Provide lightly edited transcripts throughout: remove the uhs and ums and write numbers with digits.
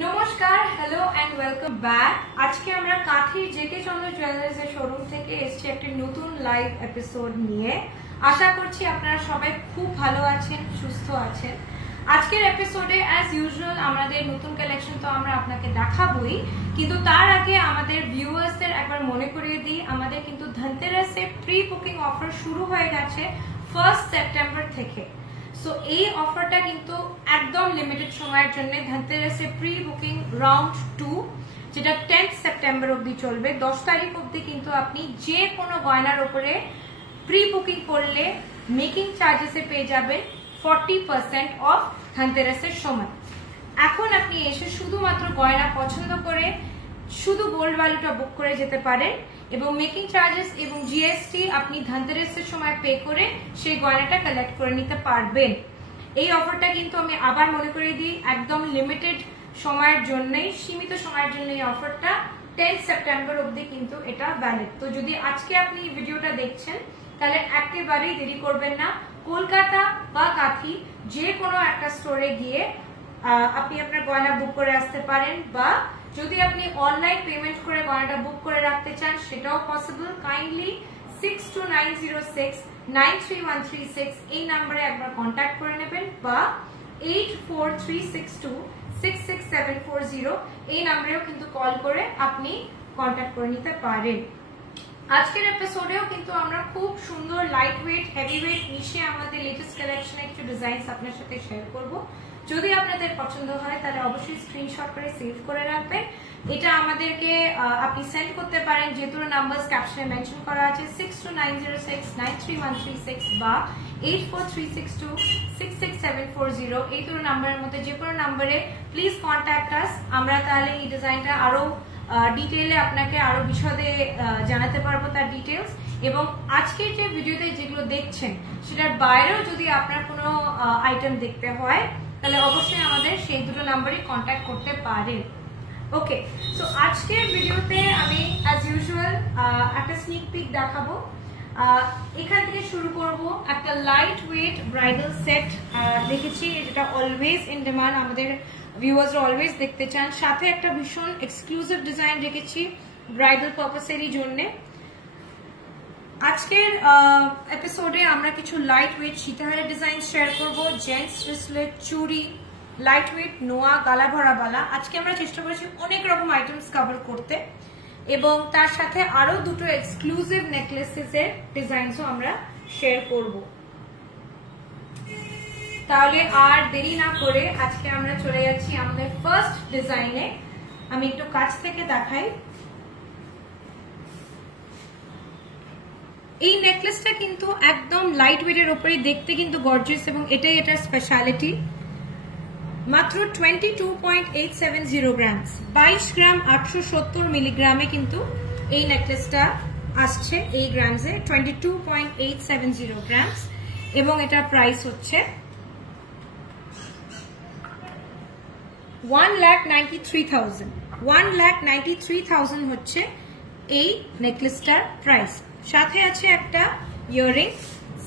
নমস্কার, hello and welcome back. আজকে আমরা কাঁথির জেকে চন্দ্র জুয়েলার্স এর শোরুম থেকে এসেছি একটি নতুন লাইভ এপিসোড নিয়ে। আশা করছি আপনারা সবাই খুব ভালো আছেন, সুস্থ আছেন। আজকের এপিসোডে অ্যাজ ইউজুয়াল আমাদের নতুন কালেকশন তো আমরা আপনাকে দেখাবোই, কিন্তু তার আগে আমাদের ভিউয়ার্সদের একবার মনে করিয়ে দিই, আমাদের কিন্তু ধনতেরাসে প্রি বুকিং অফার শুরু হয়ে গেছে 1 সেপ্টেম্বর থেকে। সো এই অফারটা কিন্তু একদম লিমিটেড সময়ের জন্য ধনতেরাসে প্রি বুকিং রাউন্ড 2, যেটা 10 সেপ্টেম্বর অবধি চলবে। 10 তারিখ অবধি কিন্তু আপনি যে কোনো গয়নার উপরে প্রি বুকিং করলে মেকিং চার্জেসে পেয়ে যাবেন 40% অফ ধনতেরাসের সময়। এখন আপনি এসে শুধুমাত্র গয়না পছন্দ করে শুধু গোল্ড ভ্যালুটা বুক করে যেতে পারেন এবং মেকিং চার্জেস এবং জিএসটি আপনি ধনতেরাসের সময় পে করে সেই গয়নাটা কালেক্ট করে নিতে পারবেন। এই অফারটা কিন্তু আমি আবার মনে করিয়ে দিই, একদম লিমিটেড সময়ের জন্যই, সীমিত সময়ের জন্য এই অফারটা 10 সেপ্টেম্বর অবধি কিন্তু এটা ভ্যালিড। তো যদি আজকে আপনি ভিডিওটা দেখছেন তাহলে একেবারেই দেরি করবেন না, কলকাতা বা কাঁথি যে কোনো একটা স্টোরে গিয়ে আপনি আপনার গয়না বুক করে আসতে পারেন, বা যদি আপনি অনলাইন পেমেন্ট করে গয়নাটা বুক করে রাখতে চান সেটাও পসিবল। কাইন্ডলি 6290693136 এই নাম্বারে একবার কন্ট্যাক্ট করে নেবেন, বা 8436266740 এই নাম্বারেও কিন্তু কল করে আপনি কন্ট্যাক্ট করে নিতে পারেন। আজকের এপিসোডেও কিন্তু আমরা খুব সুন্দর লাইট ওয়েট, হেভি ওয়েট মিশিয়ে আমাদের লেটেস্ট কালেকশনে একটু ডিজাইনস আপনার সাথে শেয়ার করব। যদি আপনাদের পছন্দ হয় তাহলে অবশ্যই স্ক্রিনশট করে সেভ করে রাখবেন। এটা আমাদেরকে আপনি সেন্ড করতে পারেন, যে দুটো নাম্বারস ক্যাপশনে মেনশন করা আছে, 6290693136 বা 8436266740 এই দুটো নাম্বারের মধ্যে যে কোনো নাম্বারে প্লিজ কন্ট্যাক্ট আস। আমরা তাহলে এই ডিজাইনটা আরো ডিটেইলে আপনাকে আরো বিশদে জানাতে পারবো তার ডিটেলস। এবং আজকের যে ভিডিওতে যেগুলো দেখছেন সেটার বাইরেও যদি আপনার কোনো আইটেম দেখতে হয় তাহলে অবশ্যই আমাদের সেই দুটো নাম্বারে কন্ট্যাক্ট করতে পারেন। ওকে, সো আজকের ভিডিওতে আমি অ্যাজ ইউজুয়াল একটা স্নিক পিক দেখাবো। এখান থেকে শুরু করব একটা লাইট ওয়েট ব্রাইডাল সেট দেখেছি, যেটা অলওয়েজ ইন ডিমান্ড, আমাদের ভিউয়ার্সরা অলওয়েজ দেখতে চান। সাথে একটা ভীষণ এক্সক্লুসিভ ডিজাইন রেখেছি ব্রাইডাল পারপাসেরই জন্য। আজকের এপিসোডে আমরা কিছু লাইট ওয়েট সীতাহারের ডিজাইন শেয়ার করব, জেন্টস ব্রেসলেট, চুড়ি, লাইট ওয়েট নোয়া, গালা ভরা বালা। আজকে আমরা চেষ্টা করেছি অনেক রকম আইটেমস কভার করতে, এবং তার সাথে আরো দুটো এক্সক্লুসিভ নেকলেসেসের ডিজাইনসও আমরা শেয়ার করব। তাহলে আর দেরি না করে আজকে আমরা চলে যাচ্ছি আমাদের ফার্স্ট ডিজাইনে। আমি একটু কাছ থেকে দেখাই। এই নেকলেসটা কিন্তু একদম লাইট ওয়েটের উপরে, দেখতে কিন্তু গর্জিয়াস, এবং এটাই এটার স্পেশালিটি। মাত্র 22.870 গ্রামস, 22 গ্রাম 870 মিলিগ্রামে কিন্তু এই নেকলেসটা আসছে। এই গ্রামসে 22.870 গ্রামস, এবং এটার প্রাইস হচ্ছে 1,93,000। 1,93,000 হচ্ছে এই নেকলেসটার প্রাইস। সাথে আছে একটা ইয়াররিং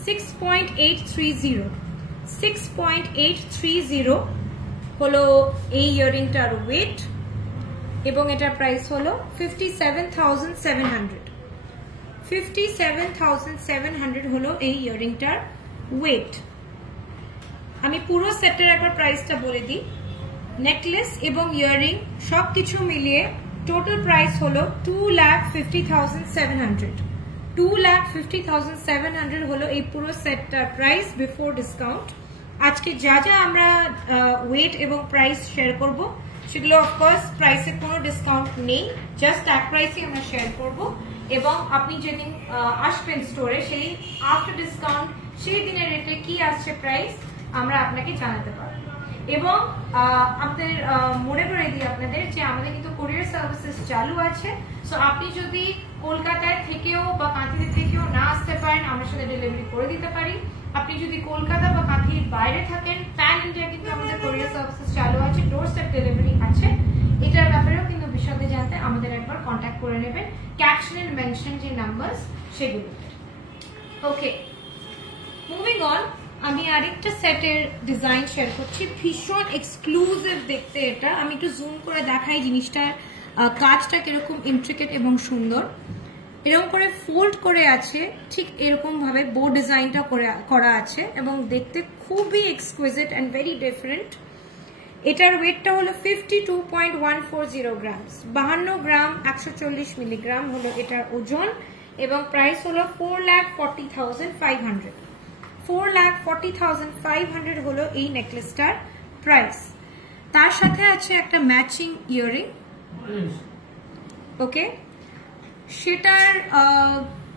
6.830 হলো এই ইয়াররিংটার ওয়েট, এবং এটার প্রাইস হলো 57,700। 57,700 হলো এই ইয়াররিংটার ওয়েট। আমি পুরো সেটের একবার প্রাইসটা বলে দিই। নেকলেস এবং ইয়াররিং সবকিছু মিলিয়ে টোটাল প্রাইস হলো 2,50,700। 2,50,700 হলো এই পুরো সেটটার প্রাইস বিফোর ডিসকাউন্ট। আজকে যা যা আমরা ওয়েট এবং প্রাইস শেয়ার করব সেগুলো অফকোর্স প্রাইসে কোনো ডিসকাউন্ট নেই, জাস্ট এক প্রাইসই আমরা শেয়ার করব। এবং আপনি যেদিন আসবেন স্টোরে সেই আফটার ডিসকাউন্ট সেই দিনের রেটে কি আসছে প্রাইস আমরা আপনাকে জানাতে পারবো। এবং আমাদের মনে করে দিই আপনাদের যে আমাদের কিন্তু কোরিয়ার সার্ভিসেস চালু আছে। সো আপনি যদি কলকাতায় থেকেও বা কাঁথিতে থেকেও না আসতে পারেন, আমরা সাথে ডেলিভারি করে দিতে পারি। আপনি যদি কলকাতা বা কাঁথির বাইরে থাকেন, প্যান ইন্ডিয়া কিন্তু আমাদের কোরিয়ার সার্ভিসেস চালু আছে, ডোর স্টেপ ডেলিভারি আছে। এটার ব্যাপারেও কিন্তু বিশদে জানতে আমাদের একবার কন্ট্যাক্ট করে নেবেন ক্যাপশনে মেনশন যে নাম্বার সেগুলোতে। ওকে, মুভিং অন। আমি আরেকটা সেটের ডিজাইন শেয়ার করছি, ভীষণ এক্সক্লুসিভ দেখতে এটা। আমি একটু জুম করে দেখাই জিনিসটার কাজটা কিরকম ইন্ট্রিকেট এবং সুন্দর। এরকম করে ফোল্ড করে আছে, ঠিক এরকম ভাবে বো ডিজাইনটা করা আছে এবং দেখতে খুবই এক্সকুইজিট এন্ড ভেরি ডিফারেন্ট। এটার ওয়েটটা হলো 52.140 গ্রামস, 52 গ্রাম 140 মিলিগ্রাম হলো এটার ওজন এবং প্রাইস হলো 4,40,500। 4,40,500 হলো এই নেকলেসটার প্রাইস। তার সাথে আছে একটা ম্যাচিং ইয়ারিং। ওকে, সেটার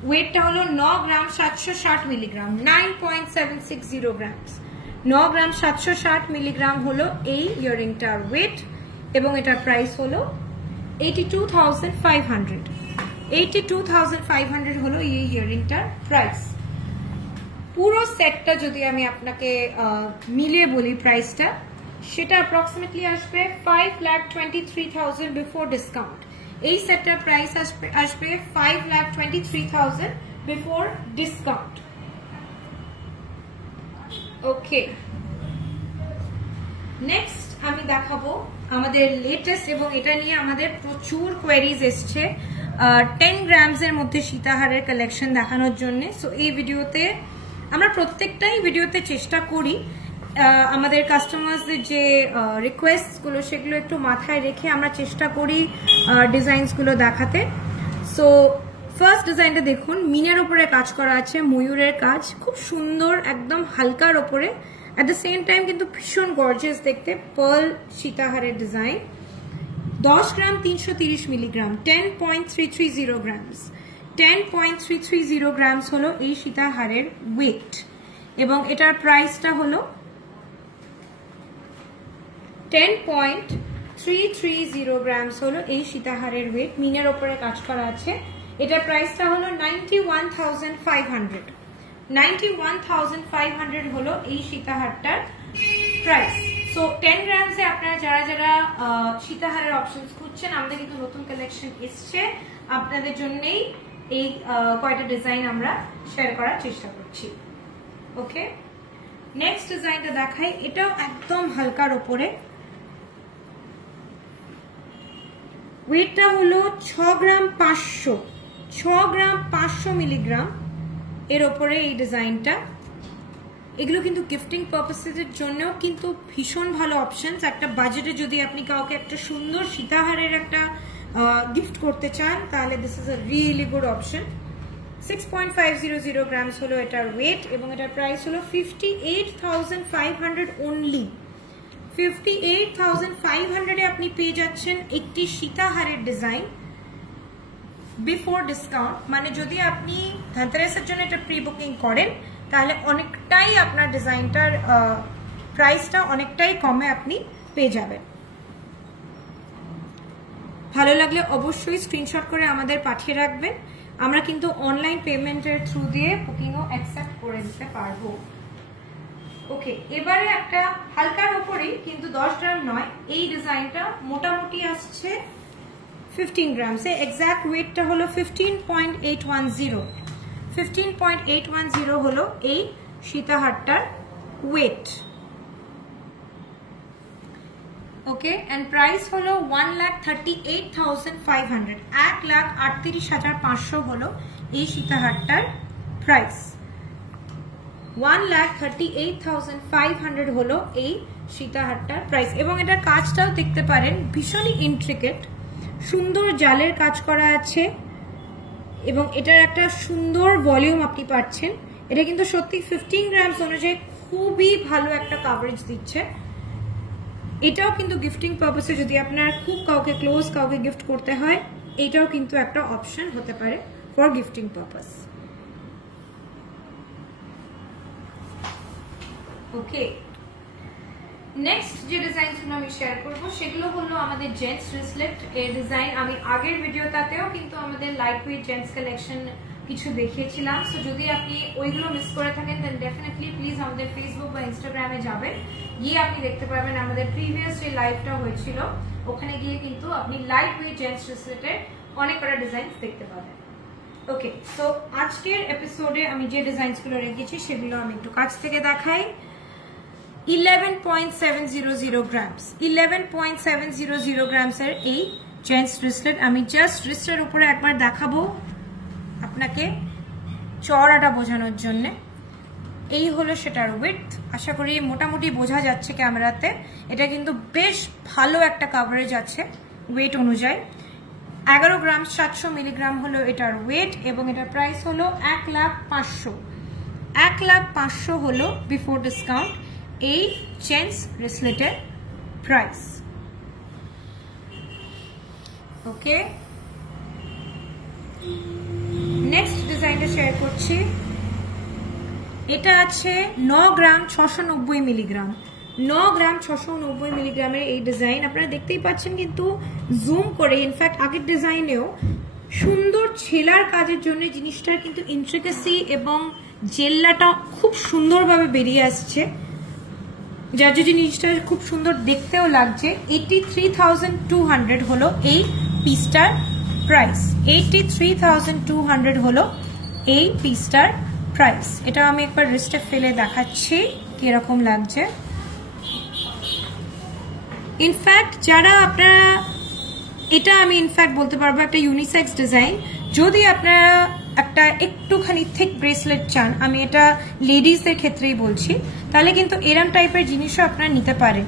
ওয়েটটা হলো 9 গ্রাম 760 মিলিগ্রাম, 9.760 গ্রামস। 9 গ্রাম 760 মিলিগ্রাম হলো এই ইয়ারিংটার ওয়েট এবং এটার প্রাইস হলো 82,500। 82,500 হলো এই ইয়ারিংটার প্রাইস। পুরো সেটটা যদি আমি আপনাকে মিলিয়ে বলি প্রাইসটা, সেটা অ্যাপ্রক্সিমেটলি আসবে 5,23,000 বিফোর ডিসকাউন্ট। এই সেটটার প্রাইস আসবে 5,23,000 বিফোর ডিসকাউন্ট। ওকে, নেক্সট আমি দেখাবো আমাদের লেটেস্ট, এবং এটা নিয়ে আমাদের প্রচুর কোয়েরিজ এসছে 10 গ্রামস এর মধ্যে সীতাহারের কালেকশন দেখানোর জন্য। সো এই ভিডিওতে আমরা প্রত্যেকটাই ভিডিওতে চেষ্টা করি আমাদের কাস্টমার্সদের যে রিকোয়েস্টগুলো সেগুলো একটু মাথায় রেখে আমরা চেষ্টা করি ডিজাইনসগুলো দেখাতে। সো ফার্স্ট ডিজাইনটা দেখুন, মিনের উপরে কাজ করা আছে, ময়ূরের কাজ, খুব সুন্দর, একদম হালকার ওপরে, অ্যাট দ্য সেম টাইম কিন্তু ভীষণ গর্জিয়াস দেখতে, পার্ল সীতাহারের ডিজাইন। 10 গ্রাম 330 মিলিগ্রাম, 10.330 গ্রামস। 10.330 গ্রামস হলো এই সীতাহারের ওয়েট এবং এটার প্রাইসটা হলো 10.330 গ্রামস হলো এই সীতাহারের ওয়েট, মিনের ওপরে কাজ করা আছে। এটার প্রাইসটা হলো 91,500। 91,500 হলো এই সীতাহারটার প্রাইস। সো 10 গ্রামসে আপনারা যারা যারা সীতাহারের অপশনস খুঁজছেন, আমাদের কিন্তু নতুন কালেকশন এসছে, আপনাদের জন্যই এই কয়টা ডিজাইন আমরা শেয়ার করার চেষ্টা করছি। ওকে, নেক্সট ডিজাইনটা দেখাই, এটাও একদম হালকার ওপরে, ওয়েটটা হলো 6 গ্রাম 500, 6 গ্রাম 500 মিলিগ্রাম এর ওপরে এই ডিজাইনটা। এগুলো কিন্তু গিফটিং পারপাসের জন্যও কিন্তু ভীষণ ভালো অপশনস। একটা বাজেটে যদি আপনি কাউকে একটা সুন্দর সীতাহারের একটা গিফট করতে চান, তাহলে this is a really good option. 6.500 grams হলো এটার ওয়েট এবং এটার প্রাইস হলো 58,500 অনলি। 58,500 এ আপনি পেয়ে যাচ্ছেন একটি সীতাহারের ডিজাইন বিফোর ডিসকাউন্ট। মানে যদি আপনি ধনতেরাসের জন্য এটা প্রি বুকিং করেন, তাহলে অনেকটাই আপনার ডিজাইনটার প্রাইসটা অনেকটাই কমে আপনি পেয়ে যাবেন। ভালো লাগলে অবশ্যই স্ক্রিনশট করে আমাদের পাঠিয়ে রাখবেন, আমরা কিন্তু অনলাইন পেমেন্টের থ্রু দিয়ে বুকিংও অ্যাকসেপ্ট করে দিতে পারবো। ওকে, এবারে একটা হালকার উপরেই কিন্তু 10 গ্রাম নয়, এই ডিজাইনটা মোটামুটি আসছে 15 গ্রামসে। এক্সাক্ট ওয়েটটা হলো 15.810। 15.810 হলো এই সীতাহারটার ওয়েট। ওকে, এন্ড প্রাইস হলো 1,38,500। 1,38,500 হলো এই সীতাহারটার প্রাইস। 1,38,500 হলো এই সীতাহারটার প্রাইস এবং এটার কাজটাও দেখতে পারেন ভীষণই ইন্ট্রিকেট, সুন্দর জালের কাজ করা আছে এবং এটার একটা সুন্দর ভলিউম আপনি পাচ্ছেন। এটা কিন্তু সত্যি 15 গ্রামস অনুযায়ী খুবই ভালো একটা কভারেজ দিচ্ছে। এটাও কিন্তু গিফটিং পারপাসে যদি আপনার খুব কাউকে ক্লোজ কাউকে গিফট করতে হয়, এটাও কিন্তু একটা অপশন হতে পারে for gifting purpose. Okay, next যে ডিজাইনগুলো আমি শেয়ার করব সেগুলো হলো আমাদের জেন্টস ব্রেসলেট। এই ডিজাইন আমি আগের ভিডিওটাতেও কিন্তু আমাদের লাইট ওয়েট জেন্টস কালেকশন কিছু দেখিয়েছিলাম। সো যদি আপনি ওইগুলো মিস করে থাকেন, দেন ডেফিনেটলি প্লিজ আমাদের ফেসবুক বা ইনস্টাগ্রামে যাবেন, গিয়ে আপনি দেখতে পারবেন আমাদের প্রিভিয়াস যে লাইভটা হয়েছিল, ওখানে গিয়ে কিন্তু আপনি লাইট ওয়েট জেন্টস ব্রেসলেটের অনেক কটা ডিজাইন দেখতে পাবেন। ওকে, তো আজকের এপিসোডে আমি যে ডিজাইনসগুলো রেখেছি সেগুলো আমি একটু কাছ থেকে দেখাই। 11.700 গ্রামস, 11.700 গ্রামসের এই জেন্টস রিসলেট। আমি জাস্ট রিস্টের উপরে একবার দেখাবো আপনাকে চওড়াটা বোঝানোর জন্য। এই হলো সেটার উইডথ। আশা করি মোটামুটি বোঝা যাচ্ছে ক্যামেরাতে। এটা কিন্তু বেশ ভালো একটা কাভারেজ আছে ওয়েট অনুযায়ী। 11 গ্রাম 700 মিলিগ্রাম হলো এটার ওয়েট এবং এটার প্রাইস হলো 1,05,000। 1,05,000 হলো বিফোর ডিসকাউন্ট এই জেন্টস রিসলেটের প্রাইস। ওকে, নেক্সট ডিজাইনটা শেয়ার করছি। এটা আছে 9 গ্রাম 690 মিলিগ্রাম। 9 গ্রাম 690 মিলিগ্রামের এই ডিজাইন আপনারা দেখতেই পাচ্ছেন কিন্তু জুম করে। ইনফ্যাক্ট আগের ডিজাইনেও সুন্দর ছেলার কাজের জন্য জিনিসটার কিন্তু ইন্ট্রিকেসি এবং জেল্লাটা খুব সুন্দরভাবে বেরিয়ে আসছে, যার যে জিনিসটা খুব সুন্দর দেখতেও লাগছে। 83,200 হলো এই পিসটার প্রাইস। 83,200 হলো এই পিসটার প্রাইস। এটা আমি একবার রিস্টে ফেলে দেখাচ্ছি কিরকম লাগছে। ইনফ্যাক্ট যারা আপনারা, এটা আমি ইনফ্যাক্ট বলতে পারবো একটা ইউনিসেক্স ডিজাইন। যদি আপনারা একটা একটুখানি থিক ব্রেসলেট চান, আমি এটা লেডিসদের ক্ষেত্রেই বলছি, তাহলে কিন্তু এরম টাইপের জিনিসও আপনারা নিতে পারেন।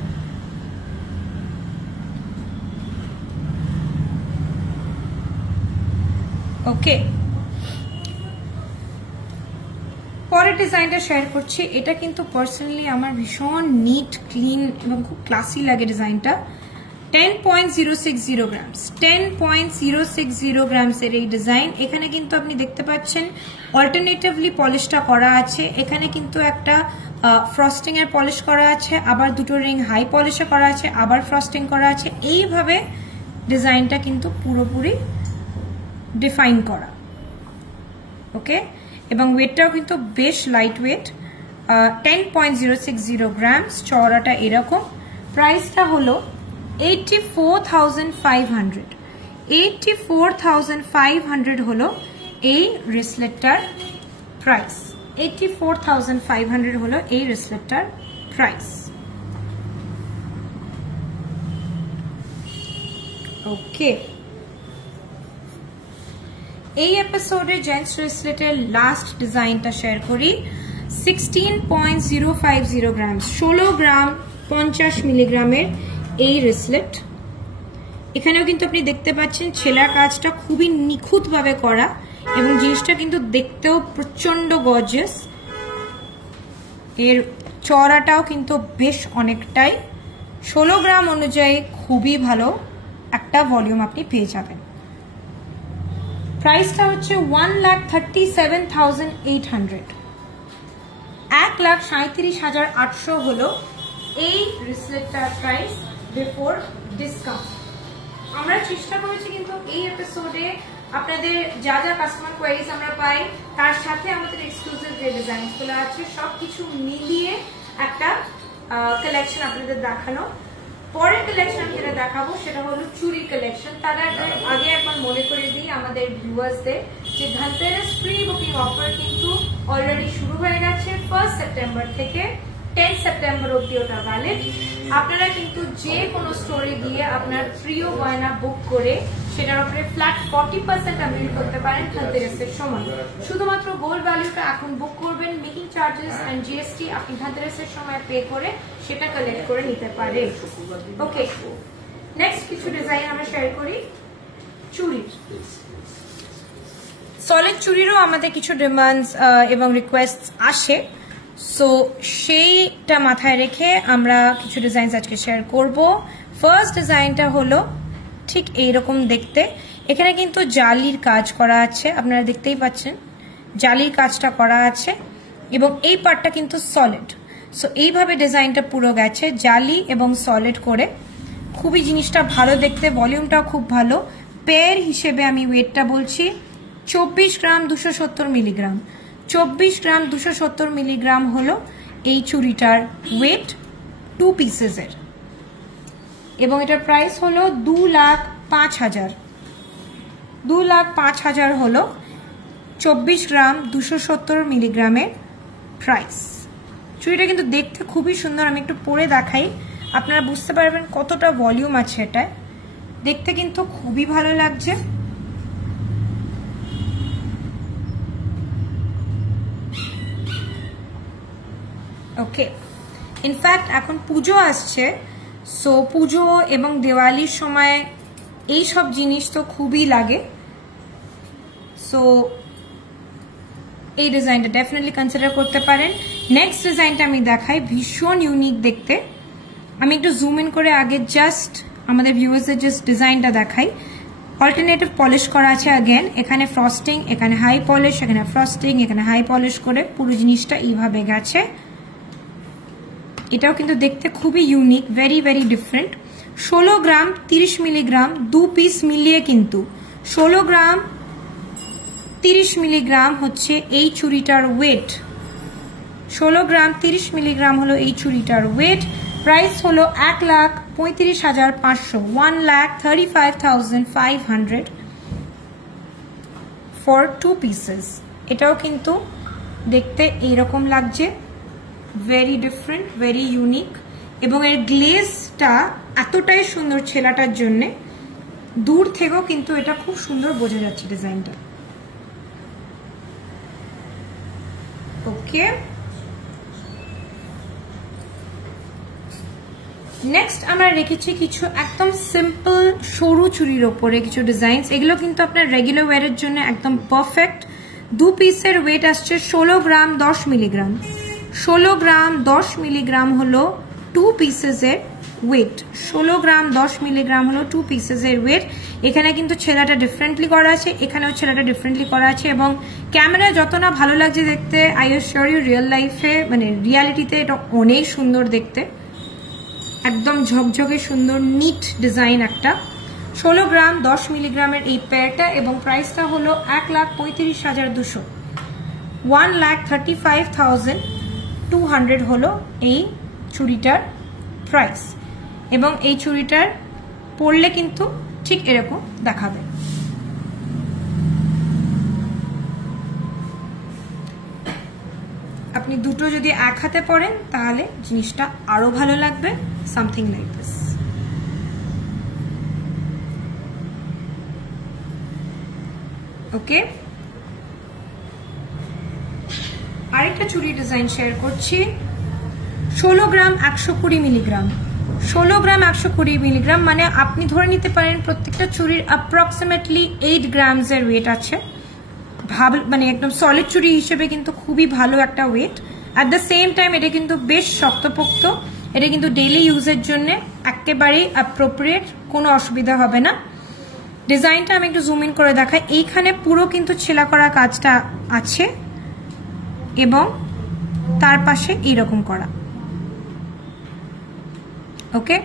ওকে, পরের ডিজাইনটা শেয়ার করছি। এটা কিন্তু পার্সোনালি আমার ভীষণ নিট, ক্লিন এবং খুব ক্লাসি লাগে ডিজাইনটা। 10.060 গ্রামস, 10.060 গ্রামসের এই ডিজাইন। এখানে কিন্তু আপনি দেখতে পাচ্ছেন অল্টারনেটিভলি পলিশটা করা আছে। এখানে কিন্তু একটা ফ্রস্টিং এর পলিশ করা আছে, আবার দুটো রিং হাই পলিশে করা আছে, আবার ফ্রস্টিং করা আছে। এইভাবে ডিজাইনটা কিন্তু পুরোপুরি ডিফাইন করা। ওকে, এবং ওয়েটটাও কিন্তু বেশ লাইট ওয়েট। 10.060 গ্রামস, চওড়াটা এরকম। প্রাইসটা হলো 84,500। 84,500 হলো এই রিসলেটটার প্রাইস। 84,500 হলো এই রিসলেটটার প্রাইস। ওকে, এই এপিসোডে জেন্টস রিসলেটের লাস্ট ডিজাইনটা শেয়ার করি। 16.050 গ্রাম, 16 গ্রাম 50 মিলিগ্রামের এই রিসলেট। এখানেও কিন্তু আপনি দেখতে পাচ্ছেন ছেলার কাজটা খুবই নিখুঁতভাবে করা এবং জিনিসটা কিন্তু দেখতেও প্রচন্ড গর্জিয়াস। এর চওড়াটাও কিন্তু বেশ অনেকটাই। 16 গ্রাম অনুযায়ী খুবই ভালো একটা ভলিউম আপনি পেয়ে যাবেন। প্রাইসটা হচ্ছে 1,37,800। 1,37,800 হলো এই রিসলেটটার প্রাইস বিফোর ডিসকাউন্ট। আমরা চেষ্টা করেছি কিন্তু এই এপিসোডে আপনাদের যা যা কাস্টমার কোয়ারিজ আমরা পাই তার সাথে আমাদের এক্সক্লুসিভ যে ডিজাইনগুলো আছে সবকিছু মিলিয়ে একটা কালেকশন আপনাদের দেখানো। পরের কালেকশন যেটা দেখাবো সেটা হলো চুরি কালেকশন। তার আগে একবার মনে করে দিই আমাদের ভিউয়ার্সদের যে ধনতেরাস ফ্রি বুকিং অফার কিন্তু অলরেডি শুরু হয়ে গেছে 1 সেপ্টেম্বর থেকে 10 সেপ্টেম্বর অব্দি ওটা ভ্যালিড। আপনারা কিন্তু যে কোনো স্টোরে গিয়ে আপনার প্রিয় গয়না বুক করে সেটার উপরে ফ্ল্যাট 40% আপনি করতে পারেন ধনতেরাসের সময়। শুধুমাত্র গোল্ড ভ্যালুটা এখন বুক করবেন, মেকিং চার্জেস এন্ড জিএসটি আপনি ধনতেরাসের সময় পে করে সেটা কালেক্ট করে নিতে পারেন। ওকে, নেক্সট কিছু ডিজাইন আমরা শেয়ার করি চুড়ির। সলিড চুড়িরও আমাদের কিছু ডিমান্ডস এবং রিকোয়েস্ট আসে, সো সেইটা মাথায় রেখে আমরা কিছু ডিজাইন আজকে শেয়ার করব। ফার্স্ট ডিজাইনটা হলো ঠিক এইরকম দেখতে। এখানে কিন্তু জালির কাজ করা আছে, আপনারা দেখতেই পাচ্ছেন জালির কাজটা করা আছে এবং এই পার্টটা কিন্তু সলিড। সো এইভাবে ডিজাইনটা পুরো গেছে জালি এবং সলিড করে। খুবই জিনিসটা ভালো দেখতে, ভলিউমটাও খুব ভালো। পেয়ার হিসেবে আমি ওয়েটটা বলছি 24 গ্রাম 270 মিলিগ্রাম। 24 গ্রাম 270 মিলিগ্রাম হলো এই চুড়িটার ওয়েট 2 পিসেসের এবং এটার প্রাইস হলো 2,05,000। 2,05,000 হলো 24 গ্রাম 270 মিলিগ্রামের প্রাইস। চুড়িটা কিন্তু দেখতে খুবই সুন্দর, আমি একটু পরে দেখাই, আপনারা বুঝতে পারবেন কতটা ভলিউম আছে এটায়। দেখতে কিন্তু খুবই ভালো লাগছে। ওকে, ইনফ্যাক্ট এখন পুজো আসছে, সো পুজো এবং দিওয়ালির সময় এই সব জিনিস তো খুবই লাগে। সো এই ডিজাইনটা ডেফিনেটলি কনসিডার করতে পারেন। নেক্সট ডিজাইনটা আমি দেখাই, ভীষণ ইউনিক দেখতে। আমি একটু জুম ইন করে আগে জাস্ট আমাদের ভিউয়ার্সদের জাস্ট ডিজাইনটা দেখাই। অল্টারনেটিভ পলিশ করা আছে, অ্যাগেন এখানে ফ্রস্টিং, এখানে হাই পলিশ, এখানে ফ্রস্টিং, এখানে হাই পলিশ করে পুরো জিনিসটা এইভাবে গেছে। এটাও কিন্তু দেখতে খুবই ইউনিক, ভেরি ভেরি ডিফারেন্ট। 16 গ্রাম 30 মিলিগ্রাম, 2 পিস মিলিয়ে কিন্তু 16 গ্রাম 30 মিলিগ্রাম হচ্ছে এই চুড়িটার ওয়েট। 16 গ্রাম 30 মিলিগ্রাম হলো এই চুড়িটার ওয়েট। প্রাইস হলো 1,35,500, 1,35,500 ফর 2 পিসেস। এটাও কিন্তু দেখতে এইরকম লাগছে, ভেরি ডিফারেন্ট, ভেরি ইউনিক, এবং এর গ্লেজটা এতটাই সুন্দর ছেলাটার জন্য দূর থেকেও কিন্তু এটা খুব সুন্দর বোঝা যাচ্ছে ডিজাইনটা। ওকে, নেক্সট আমরা রেখেছি কিছু একদম সিম্পল সরু চুড়ির ওপরে কিছু ডিজাইনস। এগুলো কিন্তু আপনার রেগুলার ওয়্যারের জন্য একদম পারফেক্ট। 2 পিসের ওয়েট আসছে 16 গ্রাম 10 মিলিগ্রাম। 16 গ্রাম 10 মিলিগ্রাম হলো 2 পিসেসের ওয়েট। 16 গ্রাম 10 মিলিগ্রাম হলো 2 পিসেসের ওয়েট। এখানে কিন্তু ছেলাটা ডিফারেন্টলি করা আছে, এখানেও ছেলাটা ডিফারেন্টলি করা আছে, এবং ক্যামেরায় যত না ভালো লাগছে দেখতে, আই অ্যাসিওর ইউ রিয়েল লাইফে মানে রিয়ালিটিতে এটা অনেক সুন্দর দেখতে, একদম ঝকঝকে সুন্দর নিট ডিজাইন একটা। 16 গ্রাম 10 মিলিগ্রামের এই পেয়ারটা, এবং প্রাইসটা হলো 1,35,200, 1,35,200 হলো এই চুড়িটার প্রাইস। এবং এই চুড়িটার পরলে কিন্তু ঠিক এরকম দেখাবে। আপনি দুটো যদি এক হাতে পরেন তাহলে জিনিসটা আরো ভালো লাগবে, সামথিং লাইক দিস। ওকে, আরেকটা চুড়ি ডিজাইন শেয়ার করছি। 16 গ্রাম 120 মিলিগ্রাম। 16 গ্রাম 120 মিলিগ্রাম মানে আপনি ধরে নিতে পারেন প্রত্যেকটা চুড়ির অ্যাপ্রক্সিমেটলি 8 গ্রামসের ওয়েট আছে। মানে একদম সলিড চুড়ি হিসেবে কিন্তু খুবই ভালো একটা weight. At the same time এটা কিন্তু বেশ শক্তপোক্ত, এটা কিন্তু ডেইলি ইউজের জন্য একেবারেই অ্যাপ্রোপ্রিয়েট, কোনো অসুবিধা হবে না। ডিজাইনটা আমি একটু জুম ইন করে দেখাই। এইখানে পুরো কিন্তু ছেলা করা কাজটা আছে, এবং তার পাশে এইরকম করা। ওকে,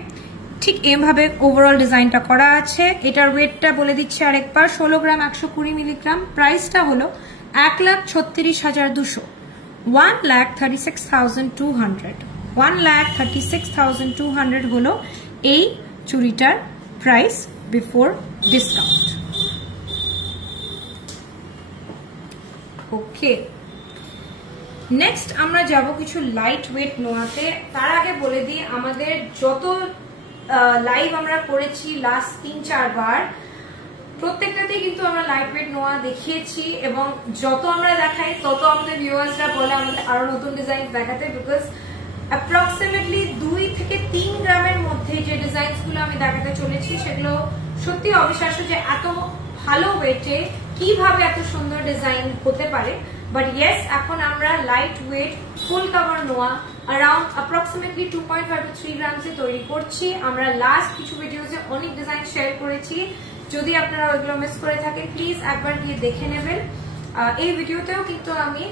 ঠিক এইভাবে ওভারঅল ডিজাইনটা করা আছে। এটার ওয়েটটা বলে দিচ্ছি আরেকবার, 16 গ্রাম 120 মিলিগ্রাম। প্রাইসটা হলো 1,36,200, 1,36,200, 1,36,200 হলো এই চুড়িটার প্রাইস বিফোর ডিসকাউন্ট। ওকে, নেক্সট আমরা যাব কিছু লাইট ওয়েট নোয়াতে। তার আগে বলে দিই, আমাদের যত লাইভ আমরা করেছি লাস্ট 3-4 বার, প্রত্যেকটাতেই কিন্তু আমরা লাইট ওয়েট নোয়া দেখিয়েছি, এবং যত আমরা দেখাই তত আমাদের ভিউয়ার্সরা বলে আমাদের আরো নতুন ডিজাইন দেখাতে, বিকজ অ্যাপ্রক্সিমেটলি 2 থেকে 3 গ্রামের মধ্যে যে ডিজাইনস গুলো আমি দেখাতে চলেছি সেগুলো সত্যি অবিশ্বাস্য যে এত ভালো ওয়েটে কিভাবে এত সুন্দর ডিজাইন হতে পারে। বাট ইয়েস, এখন আমরা লাইট ওয়েট ফুল কভার নোয়া अराउंड अप्रॉक्सिमेटली 2.5 to 3 গ্রাম से তৈরি করছি। আমরা লাস্ট কিছু ভিডিওতে অনেক ডিজাইন শেয়ার করেছি, যদি আপনারা ওইগুলো মিস করে থাকেন প্লিজ একবার গিয়ে দেখে নেবেন। এই ভিডিওতেও কিন্তু আমি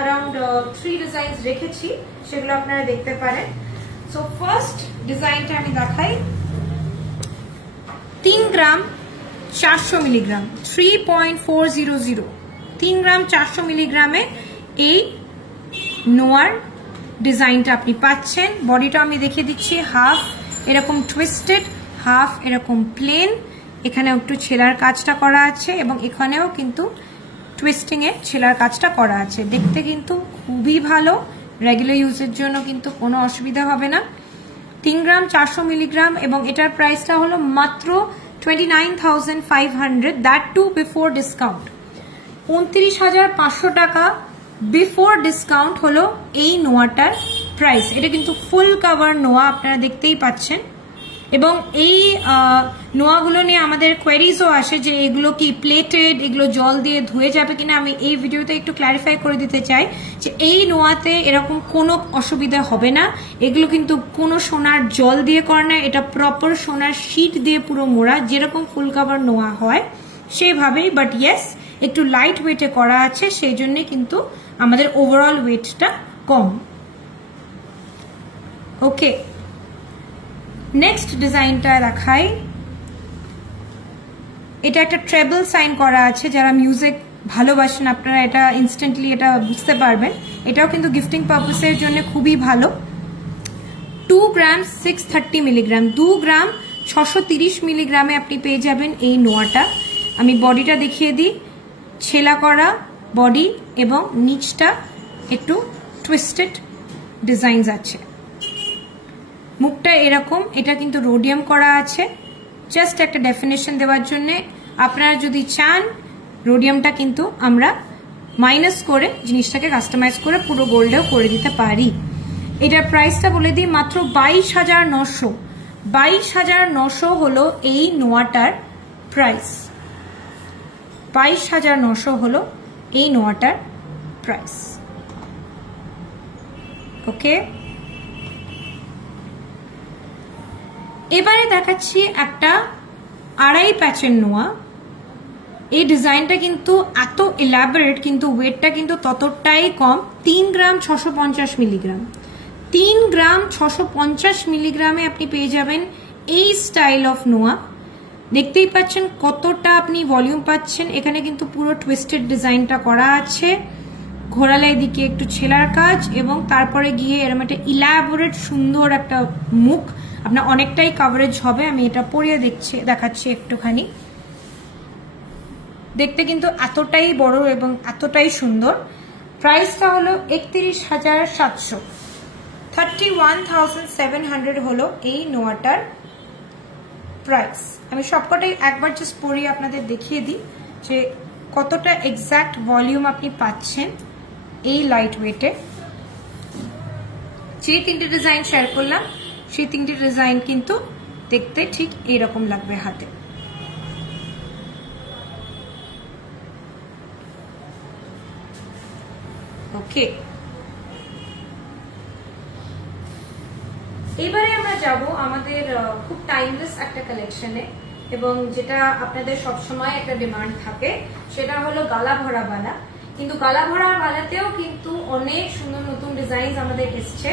अराउंड 3 ডিজাইনস রেখেছি, সেগুলো আপনারা দেখতে পারেন। সো ফার্স্ট ডিজাইনটা আমি দেখাই। 3 গ্রাম 400 মিলিগ্রাম, 3.400, 3 গ্রাম 400 মিলিগ্রামে এই নোয়ার ডিজাইনটা আপনি পাচ্ছেন। বডিটা আমি দেখিয়ে দিচ্ছি, হাফ এরকম টুইস্টেড, হাফ এরকম প্লেন, এখানে একটু ছেলার কাজটা করা আছে, এবং এখানেও কিন্তু টুইস্টিং এ ছেলার কাজটা করা আছে। দেখতে কিন্তু খুবই ভালো, রেগুলার ইউজের জন্য কিন্তু কোনো অসুবিধা হবে না। 3 গ্রাম 400 মিলিগ্রাম এবং এটার প্রাইসটা হলো মাত্র 29,500, দ্যাট টু বিফোর ডিসকাউন্ট। 29,500 টাকা বিফোর ডিসকাউন্ট হলো এই নোয়াটার প্রাইস। এটা কিন্তু ফুল কাভার নোয়া, আপনারা দেখতেই পাচ্ছেন। এবং এই নোয়াগুলো নিয়ে আমাদের কোয়েরিজও আসে যে এগুলো কি প্লেটেড, এগুলো জল দিয়ে ধুয়ে যাবে কিনা। আমি এই ভিডিওতে একটু ক্ল্যারিফাই করে দিতে চাই যে এই নোয়াতে এরকম কোনো অসুবিধা হবে না। এগুলো কিন্তু কোনো সোনার জল দিয়ে করা না, এটা প্রপার সোনার শীট দিয়ে পুরো মোড়া, যেরকম ফুল কাভার নোয়া হয় সেভাবেই। বাট ইয়েস, একটু লাইট ওয়েটে করা আছে, সেই জন্যে কিন্তু আমাদের ওভারঅল ওয়েটটা কম। ওকে, নেক্সট ডিজাইনটা দেখাই। এটা একটা ট্রেবল সাইন করা আছে, যারা মিউজিক ভালোবাসেন আপনারা এটা ইনস্ট্যান্টলি এটা বুঝতে পারবেন। এটাও কিন্তু গিফটিং পারপাসের জন্য খুবই ভালো। 2 গ্রাম 630 মিলিগ্রাম, 2 গ্রাম 630 মিলিগ্রামে আপনি পেয়ে যাবেন এই নোয়াটা। আমি বডিটা দেখিয়ে দিই, ছেলা করা বডি এবং নিচটা একটু টুইস্টেড ডিজাইনস আছে। মুখটা এরকম, এটা কিন্তু রোডিয়াম করা আছে, জাস্ট একটা ডেফিনেশন দেওয়ার জন্য। আপনারা যদি চান রোডিয়ামটা কিন্তু আমরা মাইনাস করে জিনিসটাকে কাস্টমাইজ করে পুরো গোল্ডেও করে দিতে পারি। এটার প্রাইসটা বলে দিই, মাত্র 22,900। 22,900 হলো এই নোয়াটার প্রাইস। 22,900 হলো এই নোয়াটার প্রাইস। ওকে, এবারে দেখাচ্ছি একটা 2.5 প্যাচের নোয়া। এই ডিজাইনটা কিন্তু এত এলাবোরেট, কিন্তু ওয়েটটা কিন্তু ততটাই কম। 3 গ্রাম 650 মিলিগ্রাম, 3 গ্রাম 650 মিলিগ্রামে আপনি পেয়ে যাবেন এই স্টাইল অফ নোয়া। দেখতেই পাচ্ছেন কতটা আপনি ভলিউম পাচ্ছেন। এখানে কিন্তু পুরো টুইস্টেড ডিজাইনটা করা আছে, ঘোরালাই দিকে একটু ছেলার কাজ এবং তারপরে গিয়ে এরকম একটা ইলাবোরেট সুন্দর একটা মুখ। আপনার অনেকটাই কভারেজ হবে। আমি এটা পরিয়ে দেখাচ্ছি একটুখানি। দেখতে কিন্তু এতটাই বড় এবং এতটাই সুন্দর। প্রাইসটা হলো 31,700, 31,700 হলো এই নোয়াটার প্রাইস। আমি সবকটাই একবার জাস্ট পরিয়ে আপনাদের দেখিয়ে দিই যে কতটা এক্সাক্ট ভলিউম আপনি পাচ্ছেন এই লাইট ওয়েটে। যে 3টে ডিজাইন শেয়ার করলাম সেই 3টে ডিজাইন কিন্তু দেখতে ঠিক এইরকম লাগবে হাতে। ওকে, এবারে আমরা যাব আমাদের খুব টাইমলেস একটা কালেকশনে এবং যেটা আপনাদের সবসময় একটা ডিমান্ড থাকে, সেটা হলো গালা ভরা বালা। কিন্তু গালা ভরা বালাতেও কিন্তু অনেক সুন্দর নতুন ডিজাইন আমাদের এসছে।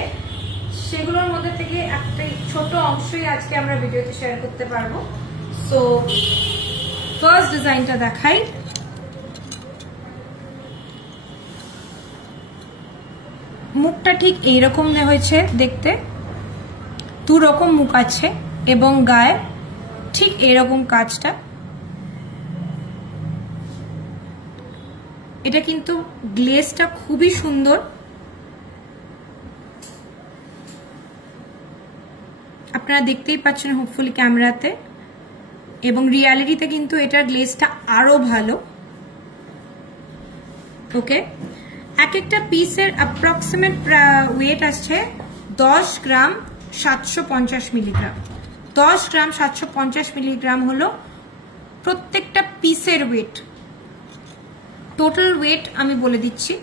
সেগুলোর মধ্যে থেকে একটা ছোট অংশই আজকে আমরা ভিডিওতে শেয়ার করতে পারবো। সো ফার্স্ট ডিজাইনটা দেখাই। মুখটা ঠিক এইরকম হয়েছে দেখতে, 2 রকম মুখ আছে এবং গায়ে ঠিক এরকম কাজটা। এটা কিন্তু গ্লেজটা খুবই সুন্দর। আপনারা দেখতেই পাচ্ছেন হোপফুলি ক্যামেরাতে, এবং রিয়ালিটিতে কিন্তু এটার গ্লেজটা আরো ভালো। ওকে, এক একটা পিসের অ্যাপ্রক্সিমেট ওয়েট আসছে 10 গ্রাম 750 মিলিগ্রাম। 10 গ্রাম 750 মিলিগ্রাম হলো প্রত্যেকটা পিসের ওয়েট। টোটাল ওয়েট আমি বলে দিচ্ছি,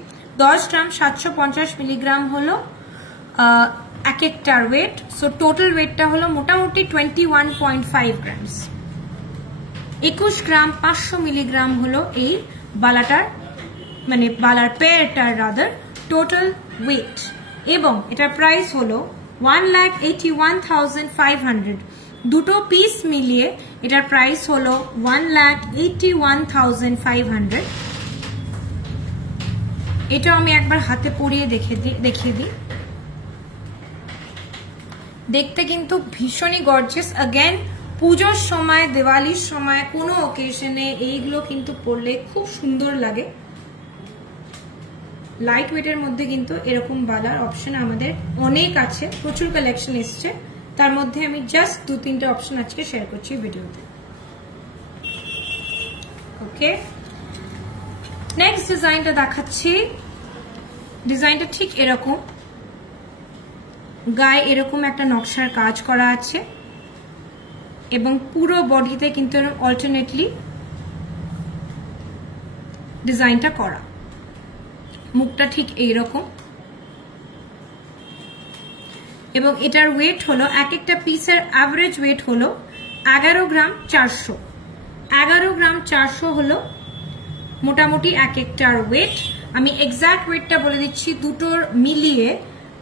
10 গ্রাম 750 মিলিগ্রাম হলো এক একটার ওয়েট। সো টোটাল ওয়েটটা হলো মোটামুটি 21.5 গ্রামস। 21 গ্রাম 500 মিলিগ্রাম হলো এই বালাটার, মানে বালার পেয়ারটার রাদার টোটাল ওয়েট। এবং এটার প্রাইস হলো 1,81,500। দুটো পিস মিলিয়ে এটার প্রাইস হলো 1,81,500। এটা আমি একবার হাতে পরিয়ে দেখিয়ে দিই। দেখতে কিন্তু ভীষণই গর্জিয়াস। अगेन পুজোর সময়, দিওয়ালির সময়, কোনো অকেশনে এইগুলো কিন্তু পরলে খুব সুন্দর লাগে। লাইট ওয়েটের মধ্যে কিন্তু এরকম বালার অপশন আমাদের অনেক আছে, প্রচুর কালেকশন এসছে। তার মধ্যে আমি জাস্ট 2-3টে অপশন আজকে শেয়ার করছি ভিডিওতে। ওকে, নেক্সট ডিজাইনটা দেখাচ্ছি। ডিজাইনটা ঠিক এরকম, গায়ে এরকম একটা নকশার কাজ করা আছে এবং পুরো বডিতে কিন্তু এরকম অল্টারনেটলি ডিজাইনটা করা। মুখটা ঠিক এইরকম এবং এটার ওয়েট হলো, এক একটা পিসের অ্যাভারেজ ওয়েট হলো 11 গ্রাম 400। 11 গ্রাম 400 হলো মোটামুটি এক একটার ওয়েট। আমি এক্সাক্ট ওয়েটটা বলে দিচ্ছি, দুটোর মিলিয়ে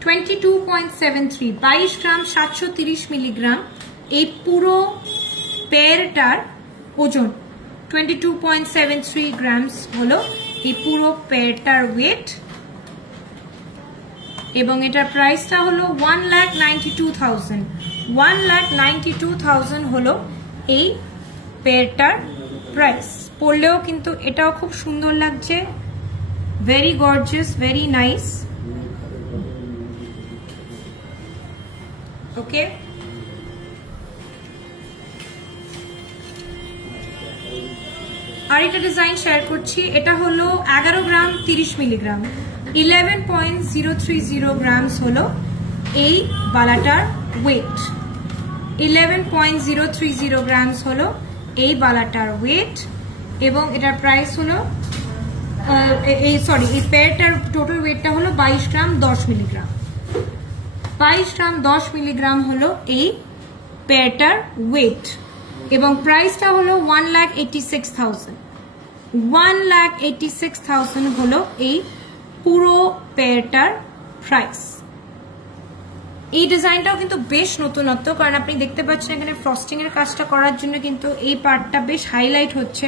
22.73, 22 গ্রাম 730 মিলিগ্রাম এই পুরো পেয়ারটার ওজন। 22.73 গ্রামস হলো এই পুরো পেয়ারটার ওয়েট এবং এটার প্রাইসটা হলো 1,92,000। 1,92,000 হলো এই পেয়ারটার প্রাইস। পরলেও কিন্তু এটাও খুব সুন্দর লাগছে, ভেরি গর্জিয়াস, ভেরি নাইস। ওকে, আরেকটা ডিজাইন শেয়ার করছি। এটা হলো 11 গ্রাম 30 মিলিগ্রাম, 11.030 গ্রামস হলো এই বালাটার ওয়েট। 11.030 গ্রামস হলো এই বালাটার ওয়েট এবং এটার প্রাইস হলো এই পেয়ারটার টোটাল ওয়েটটা হলো 22 গ্রাম 10 মিলিগ্রাম। 22 গ্রাম 10 মিলিগ্রাম হলো এই পেয়ারটার ওয়েট এবং প্রাইসটা হলো 1,86,000। 1,86,000 হলো এই পুরো পেয়ারটার প্রাইস। এই ডিজাইনটাও কিন্তু বেশ নতুনত্ব, কারণ আপনি দেখতে পাচ্ছেন এখানে ফ্রস্টিং এর কাজটা করার জন্য কিন্তু এই পার্টটা বেশ হাইলাইট হচ্ছে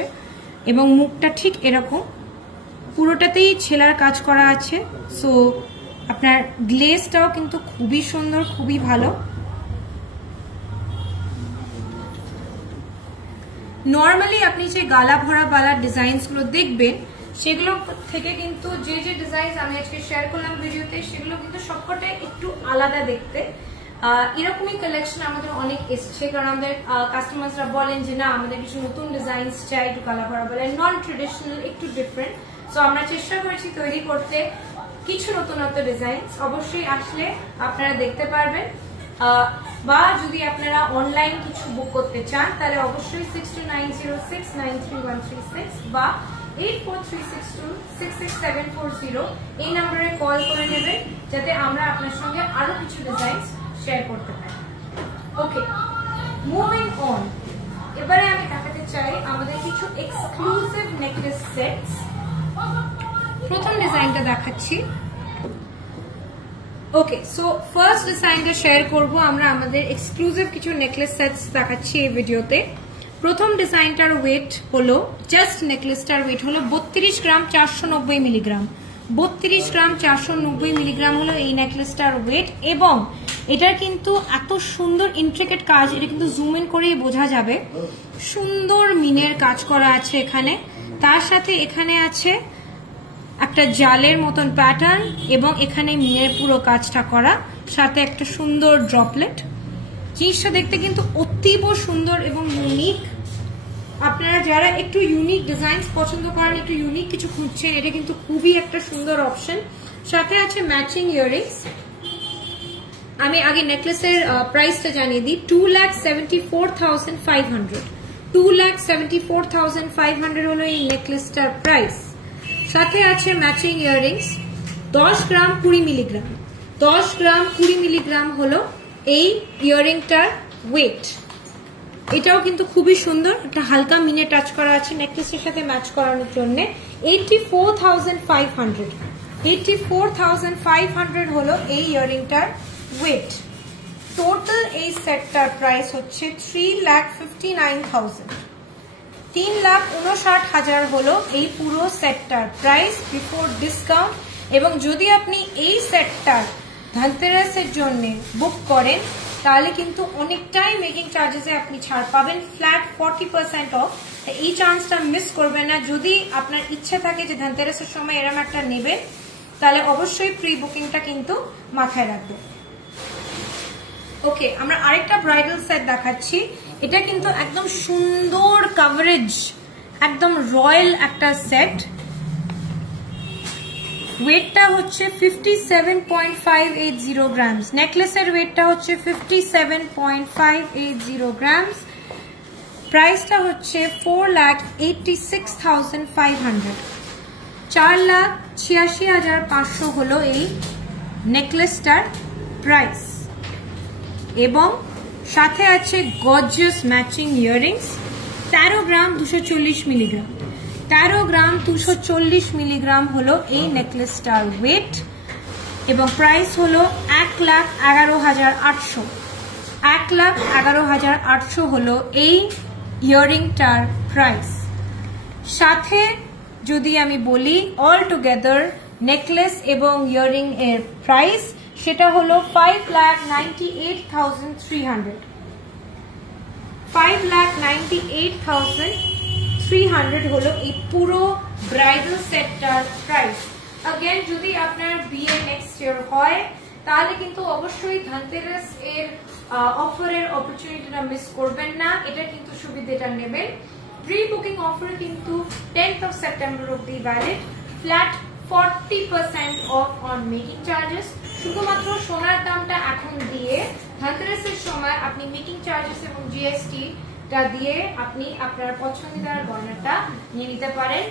এবং মুখটা ঠিক এরকম পুরোটাতেই ছেলার কাজ করা আছে। সো আপনার গ্লেজটাও কিন্তু খুবই সুন্দর, খুবই ভালো। নর্মালি আপনি যে গালা ভরা বালার ডিজাইনস গুলো দেখবেন সেগুলো থেকে কিন্তু যে যে ডিজাইন আমি আজকে শেয়ার করলাম ভিডিওতে সেগুলো কিন্তু সবকটাই একটু আলাদা দেখতে। এরকমই কালেকশন আমাদের অনেক এসছে, কারণ আমাদের কাস্টমার্সরা বলেন যে না আমাদের কিছু নতুন ডিজাইনস চাই, একটু গালা ভরা বালা, নন ট্রেডিশনাল, একটু ডিফারেন্ট। সো আমরা চেষ্টা করেছি তৈরি করতে কিছু নতুনত্ব ডিজাইনস। অবশ্যই আসলে আপনারা দেখতে পারবেন, বা যদি আপনারা অনলাইন কিছু বুক করতে চান তাহলে অবশ্যই 6290693136 বা 8436266740 এই নম্বরে কল করে নেবেন, যাতে আমরা আপনার সঙ্গে আরো কিছু ডিজাইন শেয়ার করতে পারি। ওকে, মুভিং অন। এবারে আমি দেখাতে চাই আমাদের কিছু এক্সক্লুসিভ নেকলেস সেটস। প্রথম ডিজাইনটা দেখাচ্ছি। ওকে, সো ফার্স্ট ডিজাইনটা শেয়ার করব আমরা আমাদের এক্সক্লুসিভ কিছু নেকলেস সেটস দেখাচ্ছি এই ভিডিওতে। প্রথম ডিজাইনটার ওয়েট হলো, জাস্ট নেকলেসটার ওয়েট হলো 32 গ্রাম 490 মিলিগ্রাম। 32 গ্রাম 490 মিলিগ্রাম হলো এই নেকলেসটার ওয়েট এবং এটার কিন্তু এত সুন্দর ইন্ট্রিকেট কাজ, এটা কিন্তু জুম ইন করেই বোঝা যাবে। সুন্দর মিনের কাজ করা আছে এখানে, তার সাথে এখানে আছে একটা জালের মতন প্যাটার্ন এবং এখানে মিনের পুরো কাজটা করা, সাথে একটা সুন্দর ড্রপলেট। জিনিসটা দেখতে কিন্তু অতীব সুন্দর এবং ইউনিক। আপনারা যারা একটু ইউনিক ডিজাইন পছন্দ করেন, একটু ইউনিক কিছু খুঁজছেন, এটা কিন্তু খুবই একটা সুন্দর অপশন। সাথে আছে ম্যাচিং ইয়াররিংস। আমি আগে নেকলেসের প্রাইসটা জানিয়ে দিই, 2,74,500। 2,74,500 হলো এই নেকলেসটার প্রাইস। সাথে আছে ম্যাচিং ইয়াররিংস, 10 গ্রাম 20 মিলিগ্রাম। 10 গ্রাম 20 মিলিগ্রাম হলো এই ইয়াররিংটার ওয়েট। এটাও কিন্তু খুবই সুন্দর, একটা হালকা মিনে টাচ করা আছে নেকলেসের সাথে ম্যাচ করানোর জন্য। 84,500। 84,500 হলো এই ইয়াররিংটার ওয়েট। টোটাল এই সেটটার প্রাইস হচ্ছে 3,59,000। 3,59,000 হলো এই পুরো সেটটার প্রাইস বিফোর ডিসকাউন্ট। এবং যদি আপনি এই সেটটার ধনতেরাসের জন্য বুক করেন তাহলে কিন্তু অনেকটাই মেকিং চার্জেসে আপনি ছাড় পাবেন, ফ্ল্যাট 40% অফ। এই চান্সটা মিস করবেন না। যদি আপনার ইচ্ছা থাকে যে ধনতেরাসের সময় এরকম একটা নেবেন তাহলে অবশ্যই প্রি বুকিংটা কিন্তু মাথায় রাখবে। ওকে, আমরা আরেকটা ব্রাইডাল সেট দেখাচ্ছি। এটা কিন্তু একদম সুন্দর কভারেজ, একদম রয়্যাল একটা সেট। ওয়েটটা হচ্ছে 57.580 গ্রামস। নেকলেসের ওয়েটটা হচ্ছে 57.580 গ্রামস। প্রাইসটা হচ্ছে 4,86,500। 4,86,500 হলো এই নেকলেসটার প্রাইস। এবং সাথে আছে গর্জিয়াস ম্যাচিং ইয়াররিংস। 13 গ্রাম 240 মিলিগ্রাম। 13 গ্রাম 240 মিলিগ্রাম হলো এই নেকলেসটার ওয়েট এবং প্রাইস হলো 1,11,800। 1,11,800 হলো এই ইয়াররিংটার প্রাইস। সাথে যদি আমি বলি অল টুগেদার নেকলেস এবং ইয়াররিং এর প্রাইস, সেটা হলো 5,98,300। 5,98,300 হলো এই পুরো ব্রাইডাল সেটটার প্রাইস। अगेन যদি আপনার বিয়ে নেক্সট ইয়ার হয় তাহলে কিন্তু অবশ্যই ধনতেরাস এর অফারের অপরচুনিটিটা মিস করবেন না। এটা কিন্তু সুবিধাটা নেবেন। প্রি বুকিং অফার কিন্তু 10th of September অবধি valid. Flat 40% of on making charges. শুধুমাত্র সোনার দামটা এখন দিয়ে ধনতেরাসের সময় আপনি মেকিং চার্জেস এবং জিএসটি টা দিয়ে আপনি আপনার পছন্দের গয়নাটা নিয়ে নিতে পারেন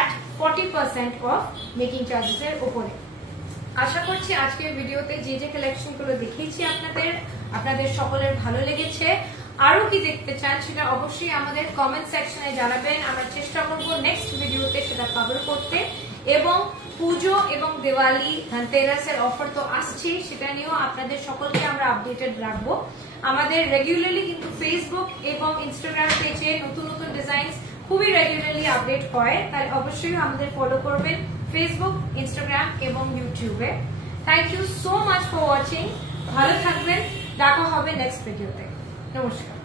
at 40% অফ মেকিং চার্জেস এর উপরে। আশা করছি আজকের ভিডিওতে যে যে কালেকশন গুলো দেখিয়েছি আপনাদের সকলের ভালো লেগেছে। আরো কি দেখতে চান সেটা অবশ্যই আমাদের কমেন্ট সেকশনে জানাবেন। আমরা চেষ্টা করব নেক্সট ভিডিওতে সেটা কভার করতে। এবং পুজো এবং দিওয়ালি ধনতেরাসের অফার তো আসছে, সেটা নিয়েও আপনাদের সকলকে আমরা আপডেটেড রাখবো। আমাদের রেগুলারলি কিন্তু ফেসবুক এবং ইনস্টাগ্রাম পেজে নতুন নতুন ডিজাইন খুবই রেগুলারলি আপডেট হয়, তাই অবশ্যই আমাদের ফলো করবেন ফেসবুক, ইনস্টাগ্রাম এবং ইউটিউবে। Thank you so much for watching. ভালো থাকবেন, দেখা হবে নেক্সট ভিডিওতে। নমস্কার।